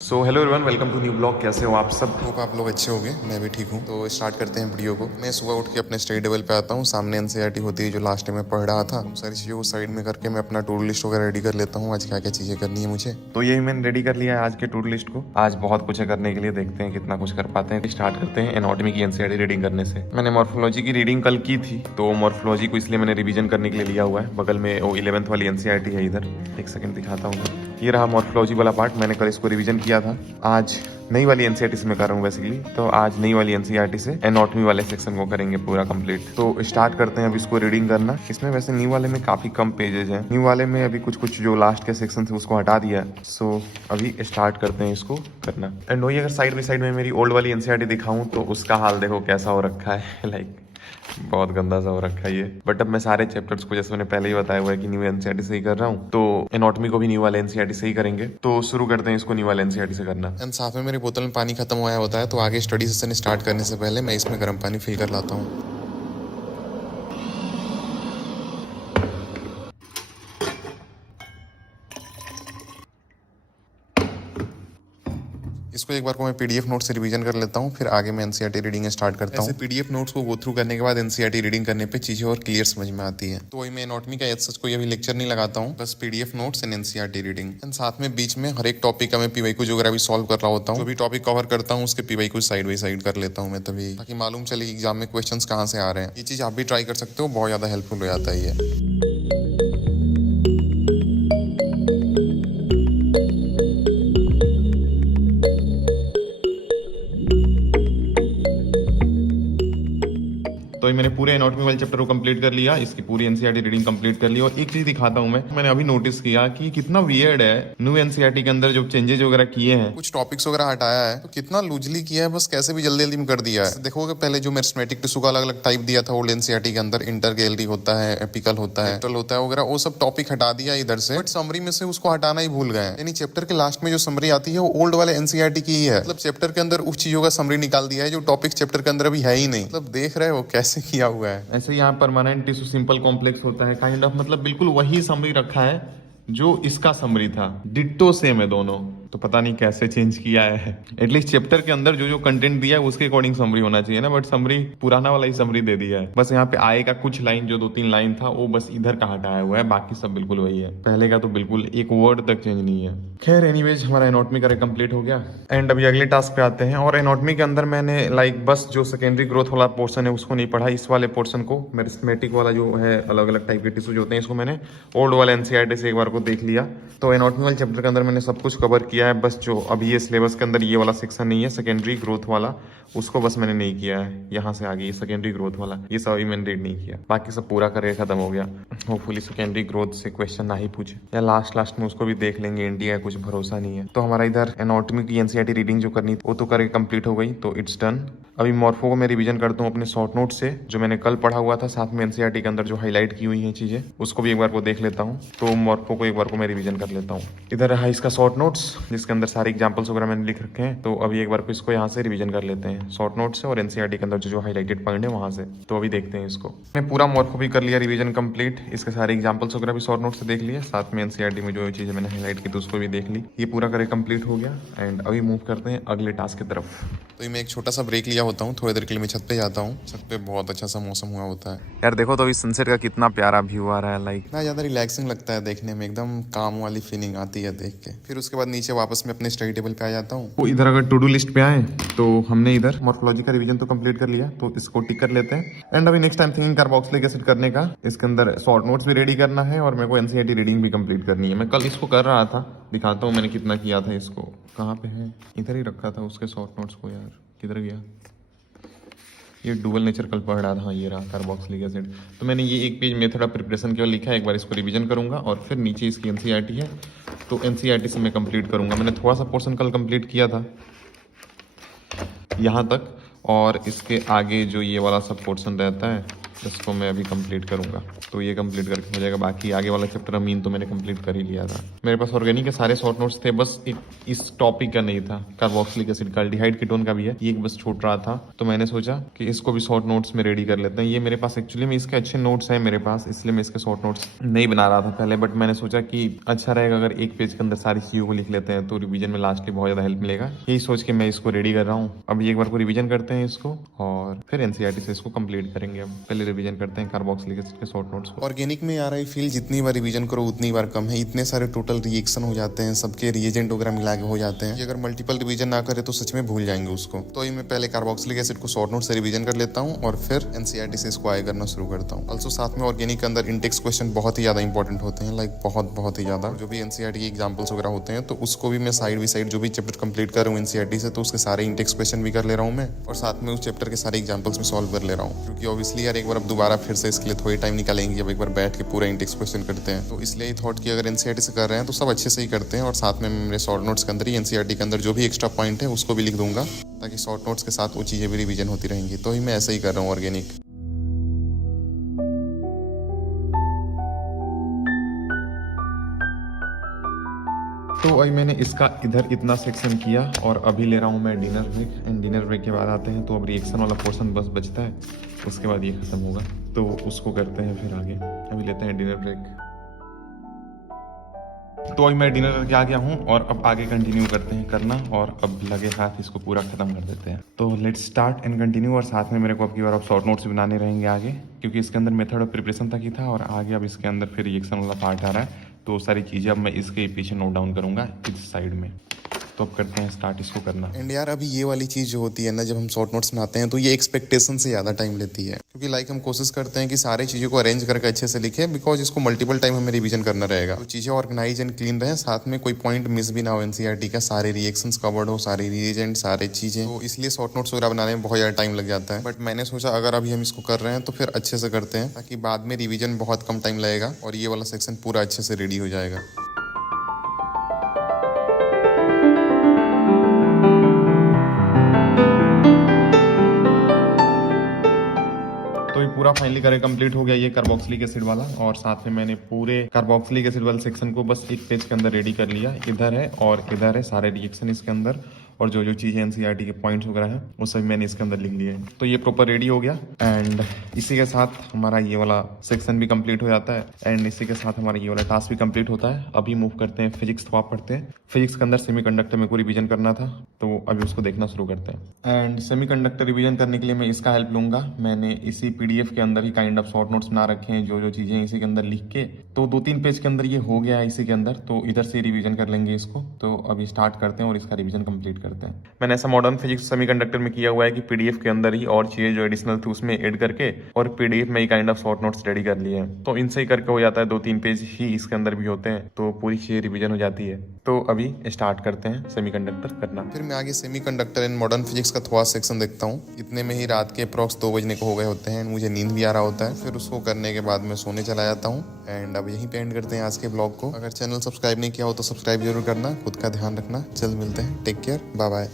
So hello everyone, welcome to new blog. कैसे हो आप सब? होप आप लोग अच्छे होंगे। मैं भी ठीक हूँ। तो स्टार्ट करते हैं वीडियो को। मैं सुबह उठ के अपने स्टडी टेबल पे आता हूँ। सामने एनसीईआरटी होती है जो लास्ट टाइम मैं पढ़ रहा था। सारी चीज़ों को साइड में करके मैं अपना टू डू लिस्ट वगैरह रेडी कर लेता हूँ। आज क्या क्या चीज़ें करनी है मुझे। तो यही मैंने रेडी कर लिया है आज के टू डू लिस्ट को। आज बहुत कुछ है करने के लिए, देखते हैं कितना कुछ कर पाते हैं। स्टार्ट करते हैं एनाटॉमी की एनसीईआरटी रीडिंग करने से। मैंने मॉर्फोलॉजी की रीडिंग कल की थी, तो मॉर्फोलॉजी को इसलिए मैंने रिवीजन करने के लिए लिया हुआ है। बगल में वो 11th वाली एनसीईआरटी है इधर। एक सेकंड दिखाता हूँ। ये रहा मॉर्फोलॉजी वाला पार्ट। मैंने कल इसको रिवीजन किया था। आज नई वाली एनसीईआरटी से मैं कर रहा हूँ बेसिकली। तो आज नई वाली एनसीईआरटी से एनाटॉमी वाले सेक्शन को करेंगे पूरा कंप्लीट। तो स्टार्ट करते हैं अब इसको रीडिंग करना। इसमें वैसे न्यू वाले में काफी कम पेजेस हैं। न्यू वाले में अभी कुछ कुछ जो लास्ट के सेक्शन थे उसको हटा दिया है। सो अभी स्टार्ट करते हैं इसको करना। एंड वही अगर साइड बाई साइड में मेरी ओल्ड वाली एनसीईआरटी दिखाऊं तो उसका हाल देखो कैसा हो रखा है। लाइक बहुत गंदा सा हो रखा है ये। बट अब मैं सारे चैप्टर्स को, जैसे मैंने पहले ही बताया हुआ है कि न्यू एनसीईआरटी से ही कर रहा हूँ, तो एनाटॉमी को भी न्यू वाले एनसीईआरटी से ही करेंगे। तो शुरू करते हैं इसको न्यू वाले एनसीईआरटी से करना। एंड साथ में मेरी बोतल में पानी खत्म हुआ होता है, तो आगे स्टडी सेशन स्टार्ट करने से पहले मैं इसमें गर्म पानी फिल कर लाता हूँ। इसको एक बार को मैं पीडीएफ नोट से रिवीजन कर लेता हूँ, फिर आगे मैं एनसीईआरटी रीडिंग स्टार्ट करता हूँ। ऐसे पीडीएफ नोट्स को गो थ्रू करने के बाद एनसीईआरटी रीडिंग करने पे चीजें और क्लियर समझ में आती है। तो वही मैं एनाटॉमी का एज सच कोई अभी लेक्चर नहीं लगाता हूँ, बस PDF notes and NCERT reading. And साथ में बीच में हर एक टॉपिक का मैं पीवाईक्यू जो अभी सॉल्व कर रहा होता हूँ। जो भी टॉपिक कवर करता हूँ उसके पीवाईक्यू साइड बाई साइड कर लेता हूँ मैं, तभी ताकि मालूम चले एग्जाम में क्वेश्चन कहाँ से आ रहे हैं। ये चीज आप भी ट्राई कर सकते हो, बहुत ज्यादा हेल्पफुल हो जाता है ये। तो मैंने पूरे एनाटॉमी वाले चैप्टर को कंप्लीट कर लिया। इसकी पूरी एनसीईआरटी रीडिंग कंप्लीट कर ली। और एक चीज दिखाता हूँ मैंने अभी नोटिस किया कि कितना वियर्ड है न्यू एनसीईआरटी के अंदर जो चेंजेस वगैरह किए हैं। कुछ टॉपिक्स वगैरह हटाया है, तो कितना लूजली किया है, बस कैसे भी जल्दी जल्दी में कर दिया है। देखोगे पहले जो मेरिस्टेमेटिक टिश्यू का अलग अलग टाइप दिया था ओल्ड एनसीईआरटी के अंदर, इंटरगैलरी होता है, एपिकल होता है, एक्टल होता है वगैरह, वो सब टॉपिक हटा दिया इधर से। बट समरी में से उसको हटाना ही भूल गए। यानी चैप्टर के लास्ट में जो समरी आती है वो ओल्ड वाले एनसीईआरटी की ही है। मतलब चैप्टर के अंदर उस चीजों का समरी निकाल दिया है जो टॉपिक चैप्टर के अंदर अभी है ही नहीं। मतलब देख रहे हो कैसे किया हुआ है। ऐसे यहाँ परमानेंट टिश्यू सिंपल कॉम्प्लेक्स होता है काइंड ऑफ, मतलब बिल्कुल वही समरी रखा है जो इसका समरी था। डिट्टो सेम है दोनों। तो पता नहीं कैसे चेंज किया है। एटलीस्ट चैप्टर के अंदर जो जो कंटेंट दिया है उसके अकॉर्डिंग समरी होना चाहिए ना, बट समरी पुराना वाला ही समरी दे दिया है। बस यहाँ पे आए का कुछ लाइन, जो 2-3 लाइन था वो बस इधर का हटाया हुआ है, बाकी सब बिल्कुल वही है। पहले का तो बिल्कुल एक वर्ड तक चेंज नहीं है। खैर एनीवेज, हमारा एनाटॉमी का कंप्लीट हो गया। एंड अभी अगले टास्क पे आते हैं। और एनाटॉमी के अंदर मैंने बस जो सेकेंडरी ग्रोथ वाला पोर्सन है उसको नहीं पढ़ा। इस वाले पोर्सन को, मेरिस्टेमेटिक वाला जो है, अलग अलग टाइप के टिश्यू जो होते हैं, इसको मैंने ओल्ड वाले एनसीईआरटी से एक बार को देख लिया। तो एनाटॉमी वाले चैप्टर के अंदर मैंने सब कुछ कवर किया है। बस जो अभी ये सिलेबस के अंदर ये वाला सेक्शन नहीं है सेकेंडरी ग्रोथ वाला, उसको बस मैंने नहीं किया है। यहाँ से आगे ये सेकेंडरी ग्रोथ वाला, ये सब अभी मैंने रीड नहीं किया। बाकी सब पूरा करके खत्म हो गया। होपफुली सेकेंडरी ग्रोथ से क्वेश्चन ना ही पूछे, या लास्ट में उसको भी देख लेंगे। इंडिया का कुछ भरोसा नहीं है। तो हमारा इधर एनाटॉमी की एनसीईआरटी रीडिंग जो करनी वो तो करके कंप्लीट हो गई, तो इट्स डन। अभी मॉर्फो को मैं रिवीजन करता हूँ अपने शॉर्ट नोट से, जो मैंने कल पढ़ा हुआ था। साथ में एनसीईआरटी के अंदर जो हाईलाइट की हुई है चीजें, उसको भी एक बार को देख लेता हूँ। तो मॉर्फो को एक बार को मैं रिवीजन कर लेता हूँ। इधर रहा इसका शॉर्ट नोट्स, जिसके अंदर सारे एग्जांपल्स वगैरह मैंने लिख रखे हैं। तो अभी एक बार को इसको यहाँ से रिवीजन कर लेते हैं, शॉर्ट नोट से और एनसीईआरटी के अंदर जो हाईलाइटेड पॉइंट है वहाँ से। तो अभी देखते हैं इसको। मैं पूरा मॉर्फो भी कर लिया रिवीजन कंप्लीट। इसके सारे एग्जांपल्स वगैरह भी शॉर्ट नोट से देख लिए। साथ में एनसीईआरटी में जो चीज़ें मैंने हाईलाइट की थी उसको भी देख ली। ये पूरा करके कंप्लीट हो गया। एंड अभी मूव करते हैं अगले टास्क की तरफ। तो मैं एक छोटा सा ब्रेक लिया होता हूँ, थोड़ी देर के लिए मैं छत पे जाता हूँ। छत पे बहुत अच्छा सा मौसम हुआ होता है यार। देखो तो अभी सनसेट का कितना प्यारा व्यू आ रहा है। इतना ज़्यादा रिलैक्सिंग लगता है देखने में, एकदम काम वाली फीलिंग आती है देख के। फिर उसके बाद नीचे वापस मैं अपने स्टडी टेबल पे आ जाता हूँ। तो इधर अगर टू डू लिस्ट पे आए तो हमने इधर मॉर्फोलॉजी का रिवीजन तो कंप्लीट कर लिया, तो इसको टिक कर लेते हैं। एंड अभी next time thinking carboxylic acid करने का, इसके अंदर शॉर्ट नोट्स भी रेडी करना है और मेरे को एनसीईआरटी रीडिंग भी कंप्लीट करनी है। मैं कल इसको कर रहा था, दिखाता हूँ मैंने कितना किया था इसको। कहाँ पे है? इधर ही रखा था उसके शॉर्ट नोट्स को। यार किधर गया? ये डुअल नेचर कल पढ़ रहा था। हाँ, ये रहा कार्बोक्सिलिक एसिड। तो मैंने ये एक पेज मेथड ऑफ प्रिपरेशन केवल लिखा है। एक बार इसको रिवीजन करूंगा और फिर नीचे इसकी एनसीईआरटी है, तो एनसीईआरटी से मैं कंप्लीट करूंगा। मैंने थोड़ा सा पोर्शन कल कंप्लीट किया था यहाँ तक, और इसके आगे जो ये वाला सब पोर्शन रहता है इसको मैं अभी कंप्लीट करूंगा, तो ये कंप्लीट करके हो जाएगा। बाकी आगे वाला चैप्टर अमीन तो मैंने कंप्लीट कर ही लिया था। मेरे पास ऑर्गेनिक के सारे शॉर्ट नोट्स थे, बस एक इस टॉपिक का नहीं था, कार्बोक्सिलिक एसिड का, एल्डिहाइड कीटोन का भी है, ये बस छूट रहा था। तो मैंने सोचा कि इसको भी शॉर्ट नोट्स में रेडी कर लेते हैं। ये मेरे पास एक्चुअली में इसके अच्छे नोट्स हैं मेरे पास, इसलिए मैं इसके शॉर्ट नोट्स नहीं बना रहा था पहले, बट मैंने सोचा कि अच्छा रहेगा अगर एक पेज के अंदर सारी चीज़ों को लिख लेते हैं, तो रिवीजन में लास्टली बहुत ज़्यादा हेल्प मिलेगा। यही सोच के मैं इसको रेडी कर रहा हूँ। अब एक बार को रिवीजन करते हैं इसको, और फिर एनसीईआरटी से इसको कंप्लीट करेंगे। अब पहले रिवीजन करते हैं कार्बोक्सिलिक एसिड के शॉर्ट नोट्स को। ऑर्गेनिक में यार आई फील जितनी बार रिवीजन करो उतनी बार कम है। इतने सारे टोटल रिएक्शन हो जाते हैं, सबके रिएजेंट वगैरह मिला के हो जाते हैं कि अगर मल्टीपल रिवीजन ना करे तो सच में भूल जाएंगे उसको। तो मैं पहले कार्बोक्सिलिक एसिड को शॉर्ट नोट से रिवीजन कर लेता हूँ और फिर एनसीईआरटी से इसको आगे करना शुरू करता हूँ। ऑल्सो साथ में ऑर्गेनिक के अंदर इंटेक्स क्वेश्चन बहुत ही ज्यादा इंपॉर्टेंट होते हैं, लाइक बहुत ही ज्यादा। जो भी एनसीईआरटी के एग्जाम्पल्स वगैरह होते हैं तो उसको भी मैं साइड बाई साइड जो भी चैप्टर कंप्लीट कर रहा हूँ एनसीईआरटी से, तो उसके सारे इंटेक्स क्वेश्चन भी कर ले रहा हूँ मैं, और साथ में उस चैप्टर के सारे एग्जाम्पल्स में सॉल्व कर ले रहा हूँ। क्योंकि ऑब्वियसली यार एक बार अब दोबारा फिर से इसके लिए थोड़ी टाइम निकालेंगे, अब एक बार बैठ के पूरा इंटेक्स क्वेश्चन करते हैं। तो इसलिए थॉट कि अगर एनसीईआरटी से कर रहे हैं तो सब अच्छे से ही करते हैं, और साथ में मेरे शॉर्ट नोट्स के अंदर ही एनसीईआरटी के अंदर जो भी एक्स्ट्रा पॉइंट है उसको भी लिख दूंगा, ताकि शॉर्ट नोट्स के साथ वो चीज़ें भी रिवीजन होती रहेंगी। तो ही मैं ऐसा ही कर रहा हूँ ऑर्गेनिक। तो अभी मैंने इसका इधर इतना सेक्शन किया, और अभी ले रहा हूँ मैं dinner break, and dinner break के बाद आते हैं तो अब रिएक्शन वाला पोर्शन बस बचता है, उसके बाद ये खत्म होगा, तो उसको करते हैं फिर आगे। अभी लेते हैं डिनर ब्रेक। तो अभी मैं डिनर करके आ गया हूँ, और अब आगे कंटिन्यू करते हैं करना, और अब लगे हाथ इसको पूरा खत्म कर देते हैं। तो लेट्स स्टार्ट एंड कंटिन्यू। और साथ में मेरे को अब की बार अब शॉर्ट नोट्स बनाने रहेंगे आगे, क्योंकि इसके अंदर मेथड ऑफ प्रिपरेशन तक ही था, और आगे अब इसके अंदर फिर रिएक्शन वाला पार्ट आ रहा है, तो सारी चीज़ें अब मैं इसके पीछे नोट डाउन करूंगा इस साइड में। तो अब करते हैं स्टार्ट इसको करना। एंड यार अभी ये वाली चीज जो होती है ना, जब हम शॉर्ट नोट्स बनाते हैं तो ये एक्सपेक्टेशन से ज्यादा टाइम लेती है, क्योंकि लाइक हम कोशिश करते हैं कि सारी चीजों को अरेंज करके अच्छे से लिखे, बिकॉज इसको मल्टीपल टाइम हमें रिवीजन करना रहेगा, तो चीजें ऑर्गेनाइज एंड क्लीन रहे, साथ में कोई पॉइंट मिस भी ना हो एनसीईआरटी का, सारे रिएक्शंस कवर्ड हो, सारे रिएजेंट, सारे चीजें। तो इसलिए शॉर्ट नोट्स वगैरह बनाने में बहुत ज्यादा टाइम लग जाता है। बट मैंने सोचा अगर अभी हम इसको कर रहे हैं तो फिर अच्छे से करते हैं, ताकि बाद में रिविजन बहुत कम टाइम लगेगा और ये वाला सेक्शन पूरा अच्छे से रेडी हो जाएगा। तो ये पूरा फाइनली करे कंप्लीट हो गया ये कार्बोक्सिलिक एसिड वाला, और साथ में मैंने पूरे कार्बोक्सिलिक एसिड वाले सेक्शन को बस एक पेज के अंदर रेडी कर लिया। इधर है और इधर है सारे रिएक्शन इसके अंदर, और जो जो चीज़ें एनसीईआरटी के पॉइंट्स वगैरह हैं वो सभी मैंने इसके अंदर लिख लिए हैं। तो ये प्रॉपर रेडी हो गया, एंड इसी के साथ हमारा ये वाला सेक्शन भी कंप्लीट हो जाता है, एंड इसी के साथ हमारा ये वाला टास्क भी कंप्लीट होता है। अभी मूव करते हैं फिजिक्स, तो आप पढ़ते हैं। फिजिक्स के अंदर सेमीकंडक्टर में को रिवीजन करना था, तो अभी उसको देखना शुरू करते हैं। एंड सेमीकंडक्टर रिवीजन करने के लिए मैं इसका हेल्प लूंगा। मैंने इसी पीडीएफ के अंदर ही काइंड ऑफ शॉर्ट नोट्स बना रखे हैं, जो जो चीज़ें इसी के अंदर लिख के, तो 2-3 पेज के अंदर ये हो गया है इसी के अंदर, तो इधर से रिवीजन कर लेंगे इसको। तो अभी स्टार्ट करते हैं और इसका रिवीजन कंप्लीट करते हैं। मैंने ऐसा मॉडर्न फिजिक्स सेमीकंडक्टर में किया हुआ है कि पीडीएफ के अंदर ही और चीजें जो एडिशनल थी उसमें ऐड करके, और पीडीएफ में ही kind of short notes ready कर लिए हैं, तो इनसे ही करके हो जाता है। 2-3 पेज ही इसके अंदर भी होते हैं, तो पूरी चीजें रिवीजन हो जाती है। तो अभी स्टार्ट करते हैं सेमीकंडक्टर करना। फिर मैं आगे सेमीकंडक्टर एंड मॉडर्न फिजिक्स का थोड़ा सेक्शन देखता हूँ। इतने में ही रात के अप्रॉक्स 2 बजने को हो गए होते हैं, मुझे नींद भी आ रहा होता है। फिर उसको करने के बाद मैं सोने चला जाता हूँ। एंड अब यहीं पे एंड करते हैं आज के ब्लॉग को। अगर चैनल सब्सक्राइब नहीं किया हो तो सब्सक्राइब जरूर करना। खुद का ध्यान रखना। जल्द मिलते हैं। Take care. Bye bye.